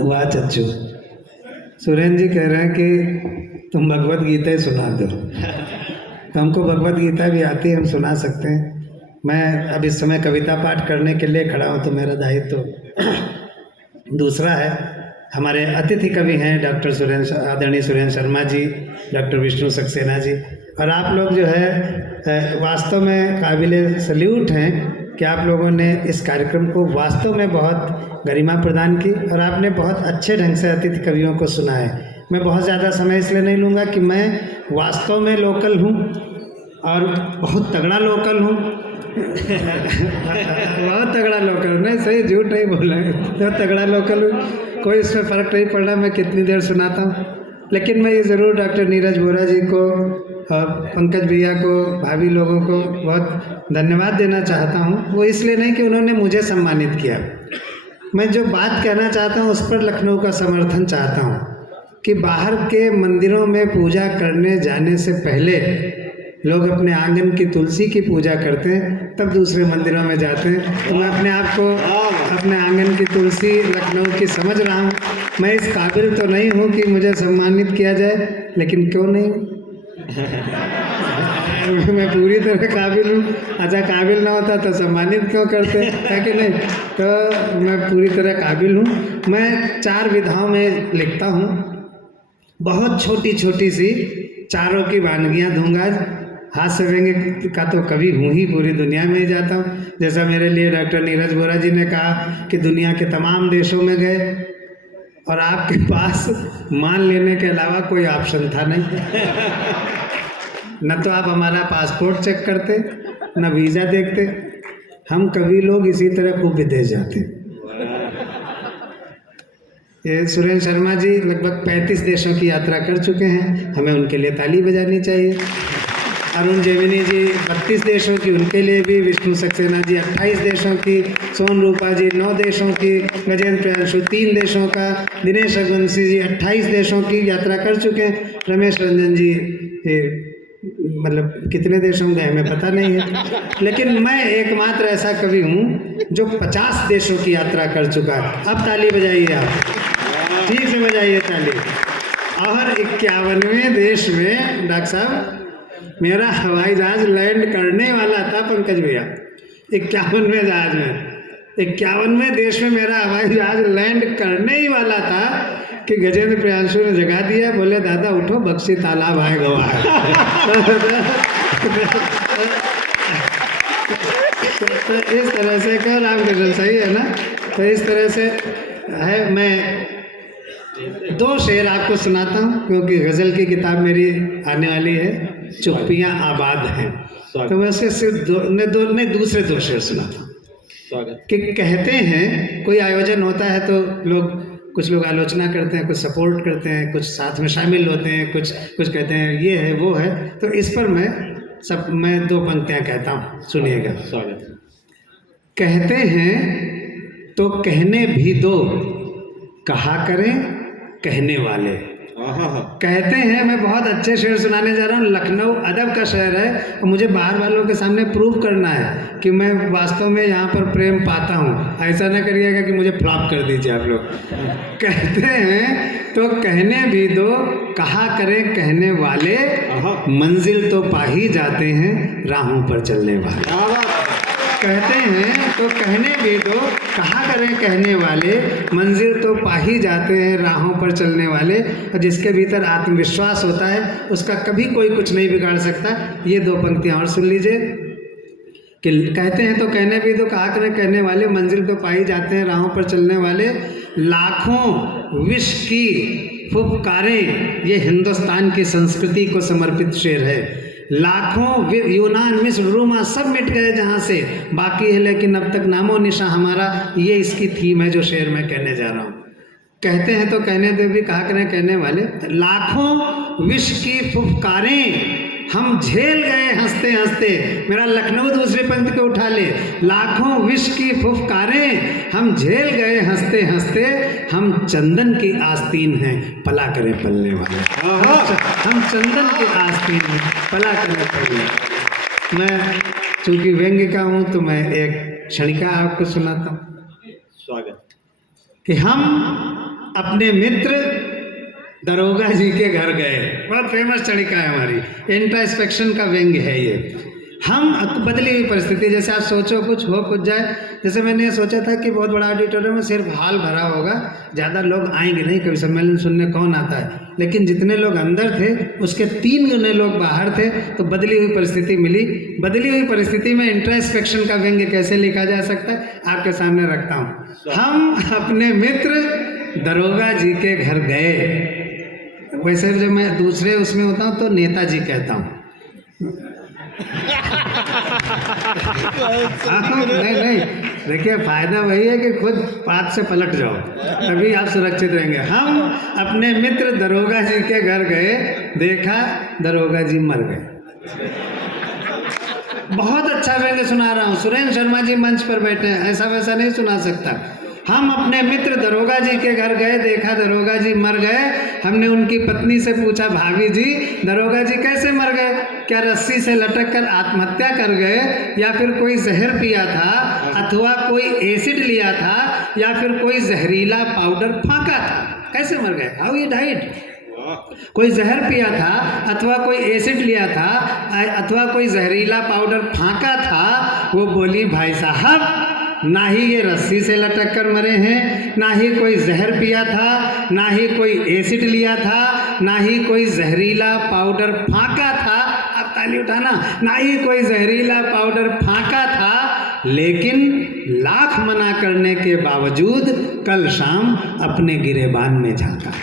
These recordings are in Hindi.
वाह चच्चू, सुरेंद्र जी कह रहे हैं कि तुम भगवत गीता ही सुना दो। तो हमको भगवत गीता भी आती है, हम सुना सकते हैं। मैं अब इस समय कविता पाठ करने के लिए खड़ा हूँ, तो मेरा दायित्व दूसरा है। हमारे अतिथि कवि हैं डॉक्टर आदरणीय सुरेंद्र शर्मा जी, डॉक्टर विष्णु सक्सेना जी, और आप लोग जो है वास्तव में काबिले सल्यूट हैं कि आप लोगों ने इस कार्यक्रम को वास्तव में बहुत गरिमा प्रदान की और आपने बहुत अच्छे ढंग से अतिथि कवियों को सुना है। मैं बहुत ज़्यादा समय इसलिए नहीं लूँगा कि मैं वास्तव में लोकल हूँ और बहुत तगड़ा लोकल हूँ। बहुत तगड़ा लोकल हूँ, नहीं सही, झूठ नहीं बोला, बहुत तगड़ा लोकल हूँ। कोई इसमें फ़र्क नहीं पड़ रहा मैं कितनी देर सुनाता हूँ। लेकिन मैं ये ज़रूर डॉक्टर नीरज बोरा जी को और पंकज भैया को, भाभी लोगों को बहुत धन्यवाद देना चाहता हूँ। वो इसलिए नहीं कि उन्होंने मुझे सम्मानित किया, मैं जो बात कहना चाहता हूँ उस पर लखनऊ का समर्थन चाहता हूँ कि बाहर के मंदिरों में पूजा करने जाने से पहले लोग अपने आंगन की तुलसी की पूजा करते हैं, तब दूसरे मंदिरों में जाते हैं। तो मैं अपने आप को अपने आंगन की तुलसी लखनऊ की समझ रहा हूँ। मैं इस काबिल तो नहीं हूँ कि मुझे सम्मानित किया जाए, लेकिन क्यों नहीं, मैं पूरी तरह काबिल हूँ। अच्छा, काबिल ना होता तो सम्मानित क्यों करते, है कि नहीं? तो मैं पूरी तरह काबिल हूँ। मैं 4 विधाओं में लिखता हूँ, बहुत छोटी छोटी सी चारों की वानगियाँ दूंगा। हास्य व्यंग्य का तो कवि हूँ ही, पूरी दुनिया में ही जाता हूँ। जैसा मेरे लिए डॉक्टर नीरज बोरा जी ने कहा कि दुनिया के तमाम देशों में गए और आपके पास मान लेने के अलावा कोई ऑप्शन था नहीं। न तो आप हमारा पासपोर्ट चेक करते, न वीज़ा देखते। हम कवि लोग इसी तरह खूब विदेश जाते। ये सुरेंद्र शर्मा जी लगभग 35 देशों की यात्रा कर चुके हैं, हमें उनके लिए ताली बजानी चाहिए। अरुण जेमिनी जी 32 देशों की, उनके लिए भी। विष्णु सक्सेना जी 28 देशों की, सोन रूपा जी 9 देशों की, गजेंद्र प्रियांशु 3 देशों का, दिनेश रघुवंशी जी 28 देशों की यात्रा कर चुके हैं। रमेश रंजन जी मतलब कितने देशों में गए हमें पता नहीं है। लेकिन मैं एकमात्र ऐसा कवि हूँ जो 50 देशों की यात्रा कर चुका है। अब ताली बजाइए आप, ठीक से बजाइए ताली। और 51वें देश में डॉक्टर साहब मेरा हवाई जहाज लैंड करने वाला था, पंकज भैया। 51वें जहाज में, 51वें देश में मेरा हवाई जहाज लैंड करने ही वाला था कि गजेंद्र प्रियांशु ने जगा दिया, बोले दादा उठो, बक्सी तालाब आए गवा है। तो इस तरह से कल रामकृष्ण सही है ना? तो इस तरह से है। मैं 2 शेर आपको सुनाता हूँ क्योंकि गज़ल की किताब मेरी आने वाली है, चुप्पियाँ आबाद हैं। तो मैं उससे सिर्फ दूसरे 2 शेर सुनाता हूँ कि कहते हैं कोई आयोजन होता है तो कुछ लोग आलोचना करते हैं, कुछ सपोर्ट करते हैं, कुछ साथ में शामिल होते हैं, कुछ कहते हैं ये है वो है। तो इस पर मैं 2 पंक्तियाँ कहता हूँ, सुनिएगा। कहते हैं तो कहने भी दो, कहा करें कहने वाले। कहते हैं, मैं बहुत अच्छे शेर सुनाने जा रहा हूँ। लखनऊ अदब का शहर है और मुझे बाहर वालों के सामने प्रूव करना है कि मैं वास्तव में यहाँ पर प्रेम पाता हूँ। ऐसा ना करिएगा कि मुझे फ्लॉप कर दीजिए आप लोग। कहते हैं तो कहने भी दो, कहा करें कहने वाले, मंजिल तो पा ही जाते हैं राहों पर चलने वाले। कहते हैं तो कहने भी दो, कहा करें कहने वाले, मंजिल तो पा ही जाते हैं राहों पर चलने वाले। और जिसके भीतर आत्मविश्वास होता है उसका कभी कोई कुछ नहीं बिगाड़ सकता। ये 2 पंक्तियाँ और सुन लीजिए कि कहते हैं तो कहने भी दो, कहा करें कहने वाले, मंजिल तो पा ही जाते हैं राहों पर चलने वाले। लाखों विष की फुफकारें, ये हिंदुस्तान की संस्कृति को समर्पित शेर है। लाखों यूनान, मिस्र, रोमा सब मिट गए जहाँ से, बाकी है लेकिन अब तक नामो निशा हमारा। ये इसकी थीम है जो शेर मैं कहने जा रहा हूँ। कहते हैं तो कहने दे भी, कहा करें कहने वाले। लाखों विष की फुफकारें हम झेल गए हंसते हंसते। मेरा लखनऊ दूसरे पंक्ति को उठा ले। लाखों विष की फुफकारें हम झेल गए हंसते हंसते, हम चंदन की आस्तीन हैं पला करें पलने वाले। हम चंदन की आस्तीन हैं पला करें पलने। मैं चूंकि व्यंग्य का हूँ तो मैं एक क्षणिका आपको सुनाता हूँ। स्वागत। कि हम अपने मित्र दरोगा जी के घर गए। बहुत फेमस चढ़िका है हमारी, इंट्रास्पेक्शन का व्यंग्य है ये। हम बदली हुई परिस्थिति, जैसे आप सोचो कुछ हो कुछ जाए। जैसे मैंने ये सोचा था कि बहुत बड़ा ऑडिटोरियम में सिर्फ हॉल भरा होगा, ज़्यादा लोग आएंगे नहीं, कभी सम्मेलन सुनने कौन आता है, लेकिन जितने लोग अंदर थे उसके 3 गुने लोग बाहर थे। तो बदली हुई परिस्थिति मिली। बदली हुई परिस्थिति में इंट्रास्पेक्शन का व्यंग्य कैसे लिखा जा सकता है, आपके सामने रखता हूँ। हम अपने मित्र दरोगा जी के घर गए। वैसे जब मैं दूसरे उसमें होता हूँ तो नेताजी कहता हूँ। नहीं, देखिए फायदा वही है कि खुद पात से पलट जाओ, तभी आप सुरक्षित रहेंगे। हम अपने मित्र दरोगा जी के घर गए, देखा दरोगा जी मर गए। बहुत अच्छा व्यंग्य सुना रहा हूँ, सुरेंद्र शर्मा जी मंच पर बैठे हैं, ऐसा वैसा नहीं सुना सकता। हम अपने मित्र दरोगा जी के घर गए, देखा दरोगा जी मर गए। हमने उनकी पत्नी से पूछा, भाभी जी दरोगा जी कैसे मर गए? क्या रस्सी से लटक कर आत्महत्या कर गए, या फिर कोई जहर पिया था, अथवा कोई एसिड लिया था, या फिर कोई जहरीला पाउडर फांका था? कैसे मर गए? How he died? कोई जहर पिया था, अथवा कोई एसिड लिया था, अथवा कोई जहरीला पाउडर फांका था। वो बोली, भाई साहब ना ही ये रस्सी से लटक कर मरे हैं, ना ही कोई जहर पिया था, ना ही कोई एसिड लिया था, ना ही कोई जहरीला पाउडर फांका था। आप ताली उठाना। ना ही कोई जहरीला पाउडर फांका था, लेकिन लाख मना करने के बावजूद कल शाम अपने गिरेबान में झांका था।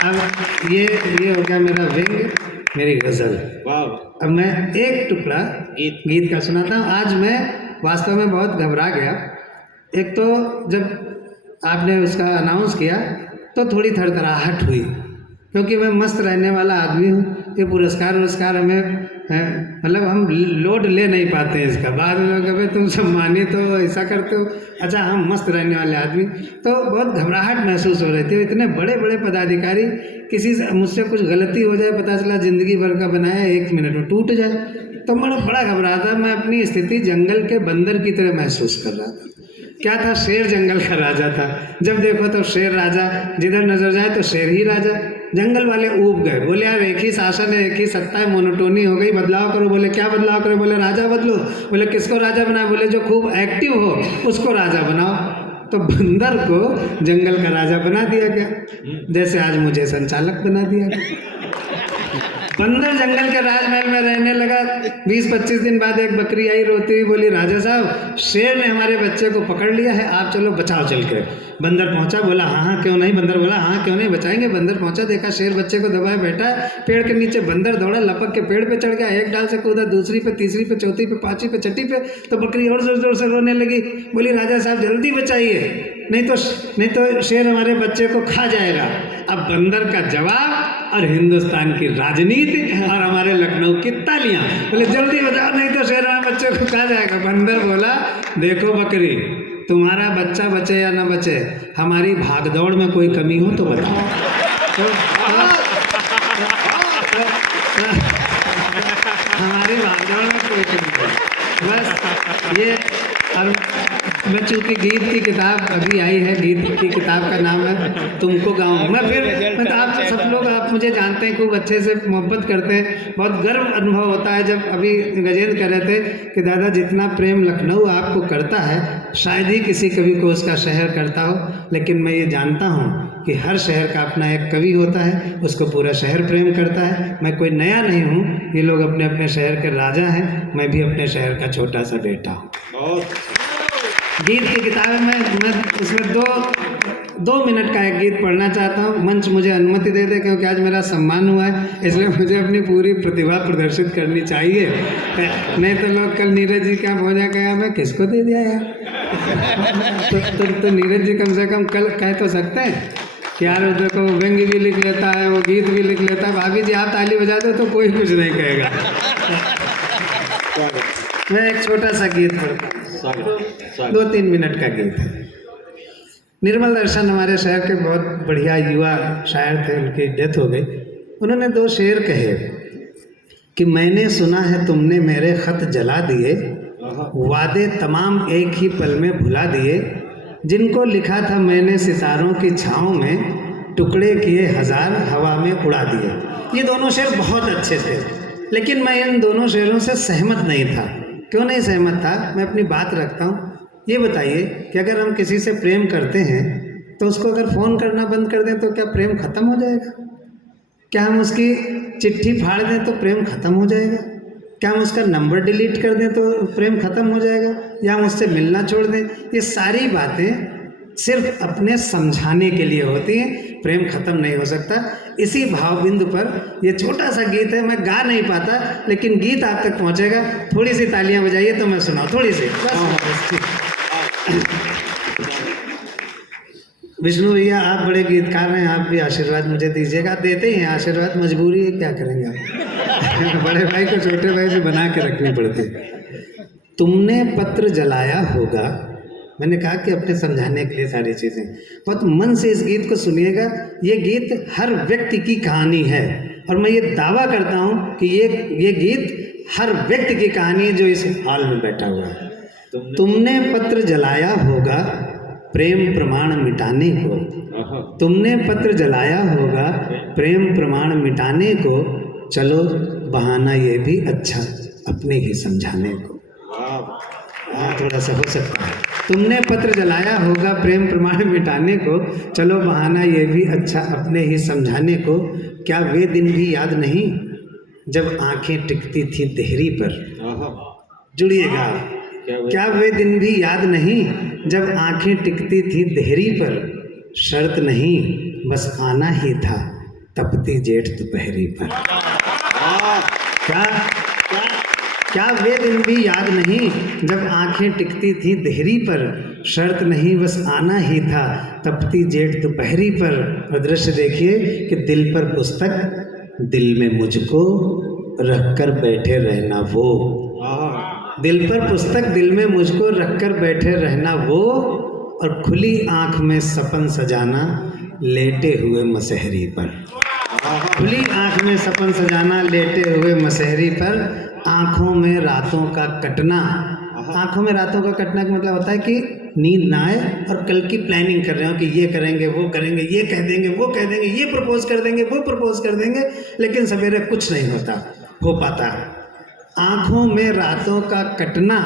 अब ये हो गया मेरा व्यंग्य, मेरी गज़ल। अब मैं एक टुकड़ा गीत का सुनाता हूँ। आज मैं वास्तव में बहुत घबरा गया। एक तो जब आपने उसका अनाउंस किया तो थोड़ी थरथराहट हुई, क्योंकि मैं मस्त रहने वाला आदमी हूँ। ये पुरस्कार हमें मतलब हम लोड ले नहीं पाते हैं इसका। बाद में लोग कहे तुम सम्मानित हो, ऐसा करते हो। अच्छा, हम मस्त रहने वाले आदमी, तो बहुत घबराहट महसूस हो रही थी। इतने बड़े बड़े पदाधिकारी, किसी से मुझसे कुछ गलती हो जाए, पता चला जिंदगी भर का बनाया 1 मिनट में टूट जाए, तो मैं बड़ा घबरा था। मैं अपनी स्थिति जंगल के बंदर की तरह महसूस कर रहा था। क्या था, शेर जंगल का राजा था। जब देखो तो शेर राजा, जिधर नजर जाए तो शेर ही राजा। जंगल वाले ऊब गए, बोले यार एक ही शासन है, एक ही सत्ता है, मोनोटोनी हो गई, बदलाव करो। बोले क्या बदलाव करो? बोले राजा बदलो। बोले किसको राजा बनाओ? बोले जो खूब एक्टिव हो उसको राजा बनाओ। तो बंदर को जंगल का राजा बना दिया गया, जैसे आज मुझे संचालक बना दिया गया। बंदर जंगल के राजमहल में रहने लगा। 20-25 दिन बाद एक बकरी आई रोती हुई, बोली राजा साहब शेर ने हमारे बच्चे को पकड़ लिया है, आप चलो बचाओ चल के। बंदर पहुंचा, बोला हाँ क्यों नहीं। बंदर बोला हाँ क्यों नहीं, बचाएंगे। बंदर पहुंचा, देखा शेर बच्चे को दबाए बैठा है पेड़ के नीचे। बंदर दौड़ा, लपक के पेड़ पे चढ़ गया, एक डाल से कूदा, दूसरी पे, तीसरी पे, चौथी पे, पांचवी पे, छठी पे। तो बकरी और जोर जोर से रोने लगी, बोली राजा साहब जल्दी बचाइए, नहीं तो शेर हमारे बच्चे को खा जाएगा। अब बंदर का जवाब और हिंदुस्तान की राजनीति और हमारे लखनऊ की तालियां, बोले जल्दी बचाओ नहीं तो शेर हमारे बच्चे को खा जाएगा। बंदर बोला देखो बकरी, तुम्हारा बच्चा बचे या ना बचे, हमारी भागदौड़ में कोई कमी हो तो बताओ। हमारी भागदौड़ में कोई कमी हो, बस ये। और मैं चूँकि गीत की किताब अभी आई है, गीत की किताब का नाम है तुमको गाऊं मैं। फिर आप सब लोग, आप मुझे जानते हैं, खूब अच्छे से मोहब्बत करते हैं। बहुत गर्व अनुभव होता है जब अभी गजेंद्र कह रहे थे कि दादा जितना प्रेम लखनऊ आपको करता है शायद ही किसी कवि को उसका शहर करता हो। लेकिन मैं ये जानता हूँ कि हर शहर का अपना एक कवि होता है, उसको पूरा शहर प्रेम करता है। मैं कोई नया नहीं हूँ, ये लोग अपने अपने शहर के राजा हैं, मैं भी अपने शहर का छोटा सा बेटा हूँ। गीत की किताब में मैं उसमें दो मिनट का एक गीत पढ़ना चाहता हूँ। मंच मुझे अनुमति दे दे, क्योंकि आज मेरा सम्मान हुआ है, इसलिए मुझे अपनी पूरी प्रतिभा प्रदर्शित करनी चाहिए। नहीं तो लोग कल नीरज जी क्या पहुँचा गया, मैं किसको दे दिया यार। तो नीरज जी कम से कम कल कह तो सकते हैं कि यार देखो वो व्यंग्य भी लिख लेता है, वो गीत भी लिख लेता है। भाभी जी आप ताली बजा दो तो कोई कुछ नहीं कहेगा। मैं एक छोटा सा गीत पढ़ता हूँ, 2-3 मिनट का गीत है। निर्मल दर्शन हमारे शहर के बहुत बढ़िया युवा शायर थे, उनकी डेथ हो गई। उन्होंने 2 शेर कहे कि मैंने सुना है तुमने मेरे खत जला दिए, वादे तमाम एक ही पल में भुला दिए, जिनको लिखा था मैंने सितारों की छाँव में, टुकड़े किए हजार हवा में उड़ा दिए। ये दोनों शेर बहुत अच्छे थे, लेकिन मैं इन दोनों शेरों से सहमत नहीं था। क्यों नहीं सहमत था, मैं अपनी बात रखता हूँ। ये बताइए कि अगर हम किसी से प्रेम करते हैं तो उसको अगर फ़ोन करना बंद कर दें तो क्या प्रेम ख़त्म हो जाएगा? क्या हम उसकी चिट्ठी फाड़ दें तो प्रेम ख़त्म हो जाएगा? क्या हम उसका नंबर डिलीट कर दें तो प्रेम ख़त्म हो जाएगा? या हम उससे मिलना छोड़ दें? ये सारी बातें सिर्फ अपने समझाने के लिए होती हैं, प्रेम ख़त्म नहीं हो सकता। इसी भाव बिंदु पर ये छोटा सा गीत है, मैं गा नहीं पाता, लेकिन गीत आप तक पहुंचेगा। थोड़ी सी तालियां बजाइए तो मैं सुनाऊं, थोड़ी सी बस। विष्णु भैया आप बड़े गीतकार हैं, आप भी आशीर्वाद मुझे दीजिएगा। आप देते ही हैं आशीर्वाद, मजबूरी है, क्या करेंगे आप। बड़े भाई को छोटे भाई से बना के रखनी पड़ती। तुमने पत्र जलाया होगा, मैंने कहा कि अपने समझाने के लिए सारी चीज़ें, बहुत मन से इस गीत को सुनिएगा। ये गीत हर व्यक्ति की कहानी है, और मैं ये दावा करता हूँ कि ये गीत हर व्यक्ति की कहानी है जो इस हाल में बैठा हुआ है। तुमने पत्र जलाया होगा प्रेम प्रमाण मिटाने को, तुमने पत्र जलाया होगा प्रेम प्रमाण मिटाने को, चलो बहाना ये भी अच्छा अपने ही समझाने को। थोड़ा सा हो सकता है। तुमने पत्र जलाया होगा प्रेम प्रमाण मिटाने को, चलो बहाना ये भी अच्छा अपने ही समझाने को। क्या वे दिन भी याद नहीं जब आंखें टिकती थी देहरी पर? जुड़िएगा। क्या वे दिन भी याद नहीं जब आंखें टिकती थी देहरी पर? शर्त नहीं बस आना ही था तपती जेठ दोपहरी पर। क्या वे दिन भी याद नहीं जब आंखें टिकती थी देहरी पर? शर्त नहीं बस आना ही था तपती जेठ दोपहरी पर। और दृश्य देखिए कि दिल पर पुस्तक दिल में मुझको रखकर बैठे रहना वो, दिल पर पुस्तक दिल में मुझको रखकर बैठे रहना वो, और खुली आंख में सपन सजाना लेटे हुए मसहरी पर। खुली आंख में सपन सजाना लेटे हुए मसहरी पर। आंखों में रातों का कटना, आंखों में रातों का कटना का मतलब होता है कि नींद ना आए और कल की प्लानिंग कर रहे हो कि ये करेंगे वो करेंगे, ये कह देंगे वो कह देंगे, ये प्रपोज कर देंगे वो प्रपोज कर देंगे, लेकिन सवेरे कुछ नहीं हो पाता। आंखों में रातों का कटना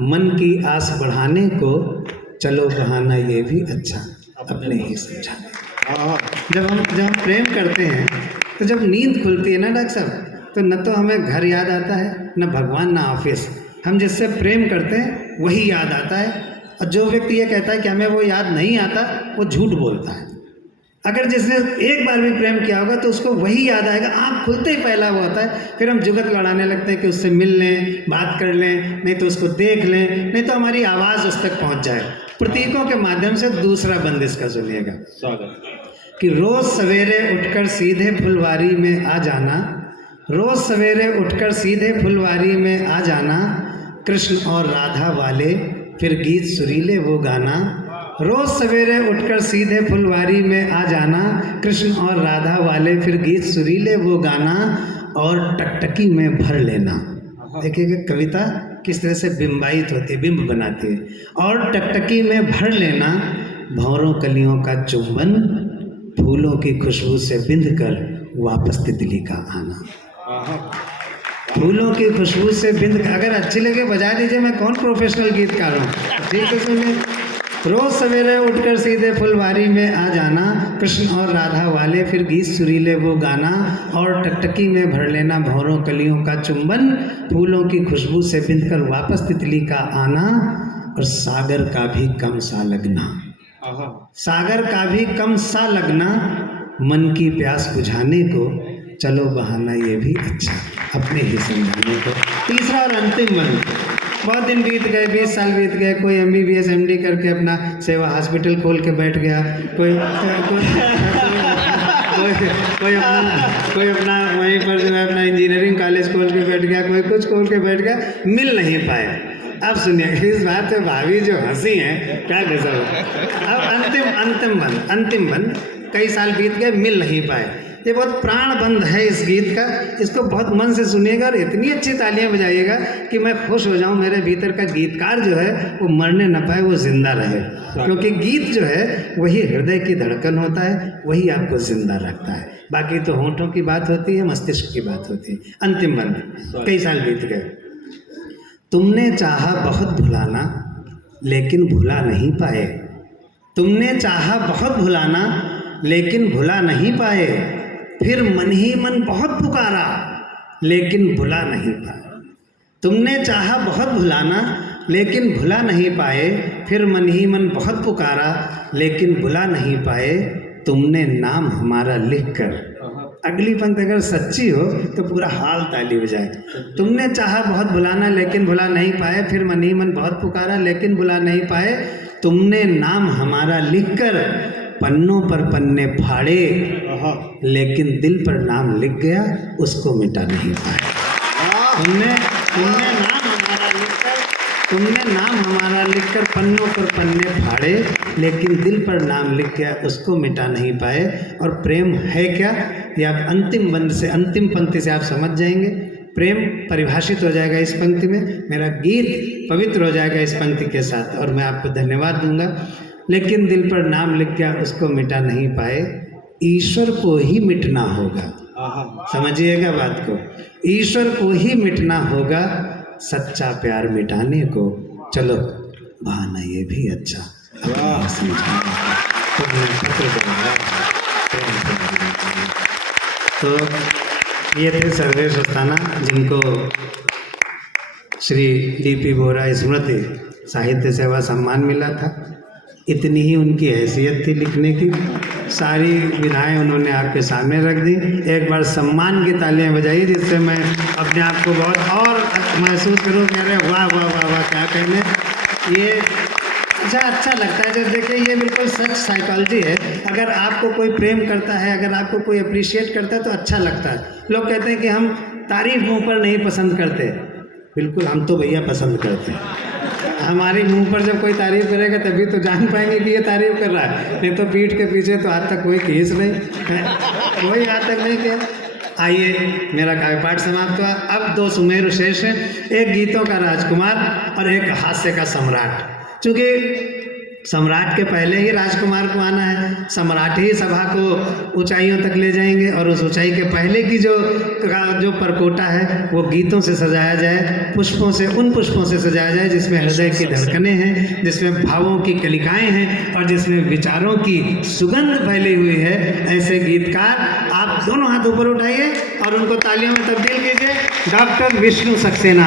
मन की आस बढ़ाने को, चलो बहाना ये भी अच्छा अपने ही समझाने। जब हम प्रेम करते हैं तो जब नींद खुलती है ना डॉक्टर साहब, तो न तो हमें घर याद आता है, न भगवान, न ऑफिस। हम जिससे प्रेम करते हैं वही याद आता है। और जो व्यक्ति ये कहता है कि हमें वो याद नहीं आता, वो झूठ बोलता है। अगर जिसने एक बार भी प्रेम किया होगा तो उसको वही याद आएगा। आँख खुलते ही पहला वो होता है। फिर हम जुगत लड़ाने लगते हैं कि उससे मिल लें, बात कर लें, नहीं तो उसको देख लें, नहीं तो हमारी आवाज़ उस तक पहुँच जाए। प्रतीकों के माध्यम से दूसरा बंद इसका सुनिएगा कि रोज़ सवेरे उठकर सीधे फुलवारी में आ जाना, रोज़ सवेरे उठकर सीधे फुलवारी में आ जाना, कृष्ण और राधा वाले फिर गीत सुरीले वो गाना। रोज़ सवेरे उठकर सीधे फुलवारी में आ जाना, कृष्ण और राधा वाले फिर गीत सुरीले वो गाना, और टकटकी में भर लेना। देखिए कविता किस तरह से बिंबायित होती है, बिंब बनाती है। और टकटकी में भर लेना भंवरों कलियों का चुंबन, फूलों की खुशबू से बिंध कर वापस तितली का आना। फूलों की खुशबू से बिंद। अगर अच्छी लगे बजा दीजिए, मैं कौन प्रोफेशनल गीतकार हूँ। ठीक है सुनिए। रोज़ सवेरे उठकर सीधे फुलवारी में आ जाना, कृष्ण और राधा वाले फिर गीत सुरीले वो गाना, और टकटकी में भर लेना भंवरों कलियों का चुंबन, फूलों की खुशबू से बिंद कर वापस तितली का आना, और सागर का भी कम सा लगना, सागर का भी कम सा लगना, मन की प्यास बुझाने को, चलो बहाना ये भी अच्छा अपने ही समझाने को। तीसरा और अंतिम मन। बहुत दिन बीत गए, 20 साल बीत गए, कोई MBBS MD करके अपना सेवा हॉस्पिटल खोल के बैठ गया, कोई अपना वहीं पर जो है अपना इंजीनियरिंग कॉलेज खोल के बैठ गया, कोई कुछ खोल के बैठ गया, मिल नहीं पाए। अब सुनिए इस बात पे भाभी जो हंसी है क्या गजब। अब अंतिम बन, कई साल बीत गए, मिल नहीं पाए। ये बहुत प्राणबंध है इस गीत का, इसको बहुत मन से सुनिएगा और इतनी अच्छी तालियां बजाइएगा कि मैं खुश हो जाऊं। मेरे भीतर का गीतकार जो है वो मरने न पाए, वो जिंदा रहे, क्योंकि गीत जो है वही हृदय की धड़कन होता है, वही आपको जिंदा रखता है। बाकी तो होंठों की बात होती है, मस्तिष्क की बात होती है। अंतिम बंद, कई साल बीत गए। तुमने चाहा बहुत भुलाना लेकिन भुला नहीं पाए, तुमने चाहा बहुत भुलाना लेकिन भुला नहीं पाए, फिर मन ही मन बहुत पुकारा लेकिन भुला नहीं पाए। तुमने चाहा बहुत भुलाना लेकिन भुला नहीं पाए, फिर मन ही मन बहुत पुकारा लेकिन भुला नहीं पाए, तुमने नाम हमारा लिख कर। अगली पंक्ति अगर सच्ची हो तो पूरा हाल ताली बजाए। तुमने चाहा बहुत भुलाना लेकिन भुला नहीं पाए, फिर मन ही मन बहुत पुकारा लेकिन भुला नहीं पाए, तुमने नाम हमारा लिखकर पन्नों पर पन्ने फाड़े, लेकिन दिल पर नाम लिख गया उसको मिटा नहीं पाए। तुमने नाम हमारा लिखकर पन्नों पर पन्ने फाड़े, लेकिन दिल पर नाम लिख गया उसको मिटा नहीं पाए। और प्रेम है क्या, ये आप अंतिम बंद से, अंतिम पंक्ति से आप समझ जाएंगे। प्रेम परिभाषित हो जाएगा इस पंक्ति में, मेरा गीत पवित्र हो जाएगा इस पंक्ति के साथ, और मैं आपको धन्यवाद दूंगा। लेकिन दिल पर नाम लिख गया उसको मिटा नहीं पाए, ईश्वर को ही मिटना होगा। समझिएगा बात को, ईश्वर को ही मिटना होगा सच्चा प्यार मिटाने को। चलो बहाना ये भी अच्छा, तो ये थे सर्वेश अस्थाना, जिनको श्री D.P. बोरा स्मृति साहित्य सेवा सम्मान मिला था। इतनी ही उनकी हैसियत थी लिखने की, सारी विधाएं उन्होंने आपके सामने रख दी। एक बार सम्मान की तालियां बजाइए, जिससे मैं अपने आप को बहुत और महसूस करूं, कह रहे वाह वाह वाह वाह, क्या कहने। ये अच्छा लगता है जब देखिए, ये बिल्कुल सच साइकोलॉजी है। अगर आपको कोई प्रेम करता है, अगर आपको कोई अप्रिशिएट करता है तो अच्छा लगता है। लोग कहते हैं कि हम तारीफ मुँह पर नहीं पसंद करते, बिल्कुल हम तो भैया पसंद करते हैं। हमारे मुंह पर जब कोई तारीफ करेगा तभी तो जान पाएंगे कि ये तारीफ कर रहा है, नहीं तो पीठ के पीछे तो आज तक कोई केस नहीं है, कोई आज तक नहीं किया। आइए, मेरा काव्य पाठ समाप्त हुआ। अब दो सुमेरु शेष हैं, एक गीतों का राजकुमार और एक हास्य का सम्राट। चूँकि सम्राट के पहले ही राजकुमार को आना है, सम्राट ही सभा को ऊंचाइयों तक ले जाएंगे, और उस ऊंचाई के पहले की जो परकोटा है वो गीतों से सजाया जाए, पुष्पों से, उन पुष्पों से सजाया जाए जिसमें हृदय की धड़कनें हैं, जिसमें भावों की कलिकाएं हैं और जिसमें विचारों की सुगंध फैली हुई है। ऐसे गीतकार आप दोनों हाथ ऊपर उठाइए और उनको तालियों में तब्दील कीजिए। डॉक्टर विष्णु सक्सेना।